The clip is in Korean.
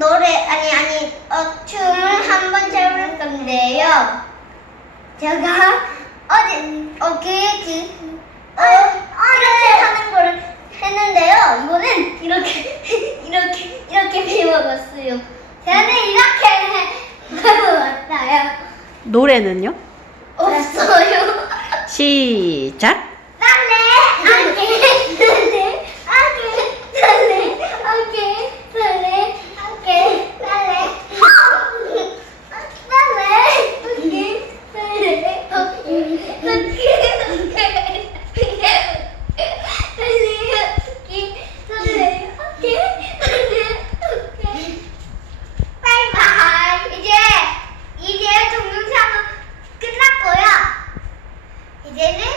노래 아니 아니 어, 춤을 한번 춰볼 건데요. 제가 어제 어깨 어, 이렇게 하는 거를 했는데요. 이거는 이렇게 이렇게 이렇게 배워봤어요. 저는 이렇게 배워봤어요. 노래는요? 없어요. 시작. 이제 동영상은 끝났고요. 이제는